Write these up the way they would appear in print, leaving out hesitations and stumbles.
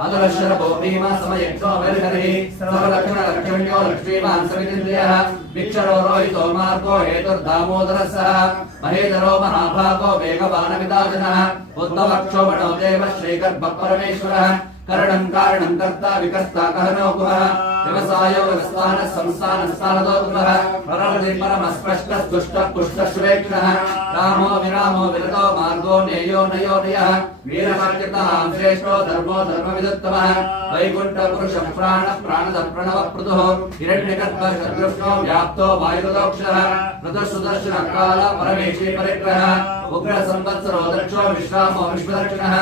अदुरश्रभो भीमा समयक्षो वैर्हरिः सर्वलक्षणलक्ष्मण्यो लक्ष्मीवान् सवितिन्द्रियः विक्षरो रोहितो मार्गो हेतुर्दामोदरः महेदरो महाभागो वेगवानविदाजनः उद्धवक्षो मणो देव श्रीगर्भपरमेश्वरः करणं कारणं कर्ता विकर्ता कहनो कुवः व्यवसायो व्यवस्थानः संस्थानः स्थानदोत्तमः परमति परमस्पष्टः दुष्टः पुष्टः शुभेक्षणः रामो विरामो विरतो मार्गो नेयो नयो नयः वीरवाक्यतां श्रेष्ठो धर्मो धर्मविदुत्तमः वैकुण्ठपुरुषः प्राणदः प्रणवप्रदुः हिरण्यगर्भः शत्रुष्णो व्याप्तो वायुदोक्षः ऋतुसुदर्शनः कालः परमेशी परिग्रहः उग्रसंवत्सरो दक्षो विश्रामो विश्वदक्षिणः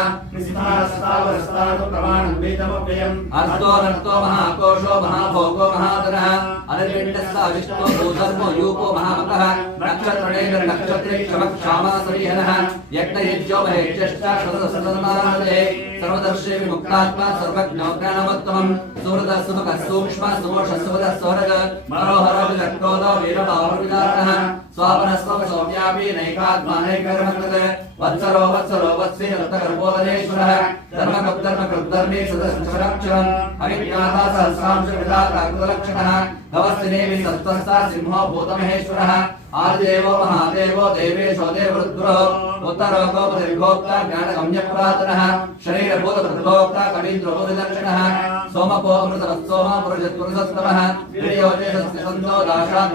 अर्थो नर्तो महाकोशो महाभोगो महाधनः अनिर्विण्डस्ता विष्णो भूधर्मो यूपो महामकः नक्षत्रणेन नक्षत्रे क्षमक्षामासरीहनः यज्ञयज्ञो महेज्यश्चा शतसहस्रनामदे सर्वदर्शे विमुक्तात्मा सर्वज्ञो ज्ञानवत्तमम् सुहृदः सुमुखः सूक्ष्मः सुमोषः सुभदः स्वरग मनोहरो विलक्रोदो वीरभावविदारणः स्वापनस्वं सौम्यापि नैकात्मा नैकर्मकृते वत्सरो वत्सरो वत्से रत्नगर्भोदरेश्वरः धर्मकृद्धर्मी सदस्यक्षरम् अविज्ञाता सहस्रांश विधाता कृतलक्षणः भवस्तिनेवि सत्त्वस्ता सिंहो भूतमहेश्वरः आदिदेवो महादेवो देवेशो देवरुद्रो उत्तरो गोपतिर्गोप्ता ज्ञानगम्यपुरातनः शरीरभूतभृद्भोक्ता कवीन्द्रो भूतिलक्षणः सोमपो अमृतवत्सोमा पुरुषत्पुरुषोत्तमः वीर्योजेशस्ति सन्तो दाशात्